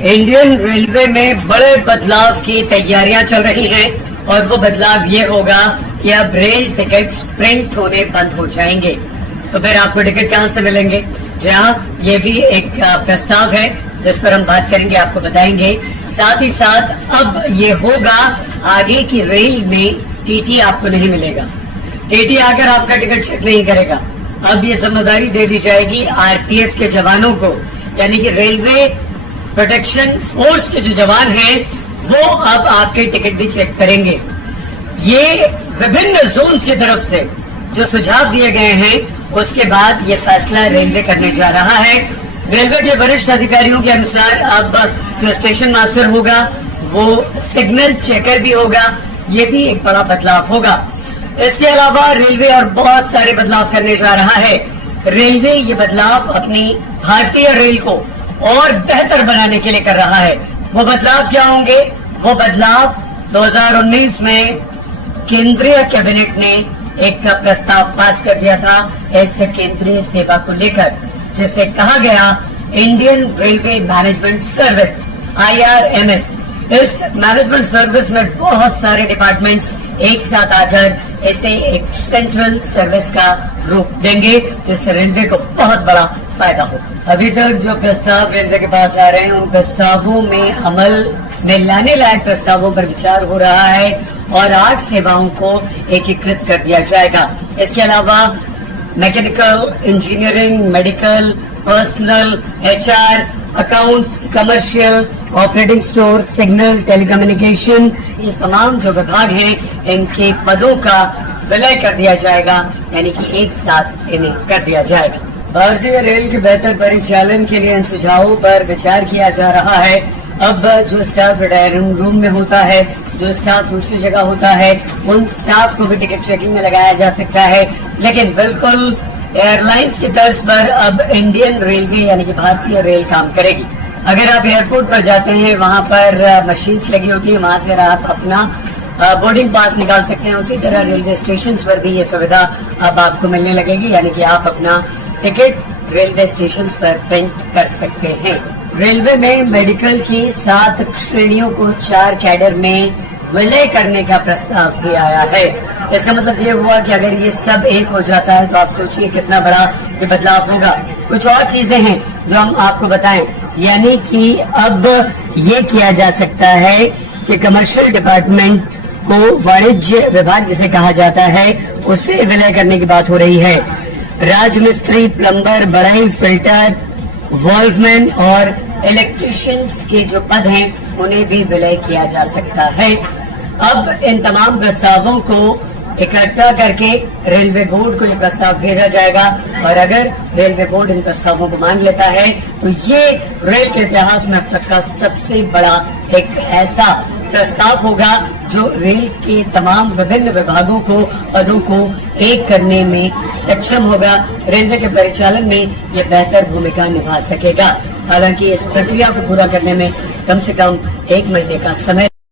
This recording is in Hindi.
इंडियन रेलवे में बड़े बदलाव की तैयारियां चल रही हैं और वो बदलाव ये होगा कि अब रेल टिकट्स प्रिंट होने बंद हो जाएंगे। तो फिर आपको टिकट कहां से मिलेंगे? जी हाँ, ये भी एक प्रस्ताव है जिस पर हम बात करेंगे, आपको बताएंगे। साथ ही साथ अब ये होगा आगे की रेल में टीटी आपको नहीं मिलेगा। टीटी आकर आपका टिकट चेक नहीं करेगा। अब ये जिम्मेदारी दे दी जाएगी आरपीएफ के जवानों को, यानी कि रेलवे प्रोटेक्शन फोर्स के जो जवान हैं वो अब आपके टिकट भी चेक करेंगे। ये विभिन्न जोन्स की तरफ से जो सुझाव दिए गए हैं उसके बाद ये फैसला रेलवे करने जा रहा है। रेलवे के वरिष्ठ अधिकारियों के अनुसार अब जो स्टेशन मास्टर होगा वो सिग्नल चेकर भी होगा। ये भी एक बड़ा बदलाव होगा। इसके अलावा रेलवे और बहुत सारे बदलाव करने जा रहा है। रेलवे ये बदलाव अपनी भारतीय रेल को और बेहतर बनाने के लिए कर रहा है। वो बदलाव क्या होंगे? वो बदलाव 2019 में केंद्रीय कैबिनेट ने एक प्रस्ताव पास कर दिया था इस केंद्रीय सेवा को लेकर, जिसे कहा गया Indian railway management service, IRMS। इस मैनेजमेंट सर्विस में बहुत सारे डिपार्टमेंट्स एक साथ आकर इसे एक सेंट्रल सर्विस का रूप देंगे, जिससे रेलवे को बहुत बड़ा फायदा होगा। अभी तक जो प्रस्ताव रेलवे के पास आ रहे हैं उन प्रस्तावों में अमल में लाने लायक प्रस्तावों पर विचार हो रहा है और 8 सेवाओं को एकीकृत कर दिया जाएगा। इसके अलावा mechanical engineering, medical, personal, HR, accounts, commercial, operating store, signal, telecommunication, ये तमाम जो विभाग हैं इनके पदों का विलय कर दिया जाएगा, यानी कि एक साथ इन्हें कर दिया जाएगा। भारतीय रेल के बेहतर परिचालन के लिए इन सुझावों पर विचार किया जा रहा है। अब जो स्टाफ रिटायरिंग रूम में होता है, जो स्टाफ दूसरी जगह होता है, उन स्टाफ को भी टिकट चेकिंग में लगाया जा सकता है, लेकिन बिल्कुल एयरलाइंस की तर्ज पर अब इंडियन रेलवे यानी कि भारतीय रेल काम करेगी। अगर आप एयरपोर्ट पर जाते हैं, वहां पर मशीन्स लगी होती है, वहां से आप अपना बोर्डिंग पास निकाल सकते हैं। उसी तरह रेलवे स्टेशन पर भी ये सुविधा अब आपको मिलने लगेगी, यानी कि आप अपना टिकट रेलवे स्टेशन पर प्रिंट कर सकते हैं। रेलवे में मेडिकल की 7 श्रेणियों को 4 कैडर में विलय करने का प्रस्ताव भी आया है। इसका मतलब ये हुआ कि अगर ये सब एक हो जाता है तो आप सोचिए कितना बड़ा ये बदलाव होगा। कुछ और चीजें हैं जो हम आपको बताएं, यानी कि अब ये किया जा सकता है कि कमर्शियल डिपार्टमेंट को वाणिज्य विभाग जिसे कहा जाता है उससे विलय करने की बात हो रही है। राजमिस्त्री, प्लम्बर, बढ़ई, फिल्टर, वॉल्वमैन और इलेक्ट्रिशियंस के जो पद हैं उन्हें भी विलय किया जा सकता है। अब इन तमाम प्रस्तावों को इकट्ठा करके रेलवे बोर्ड को ये प्रस्ताव भेजा जाएगा और अगर रेलवे बोर्ड इन प्रस्तावों को मान लेता है तो ये रेल के इतिहास में अब तक का सबसे बड़ा एक ऐसा प्रस्ताव होगा जो रेल के तमाम विभिन्न विभागों को, पदों को एक करने में सक्षम होगा। रेलवे के परिचालन में ये बेहतर भूमिका निभा सकेगा। हालांकि इस प्रक्रिया को पूरा करने में कम से कम 1 महीने का समय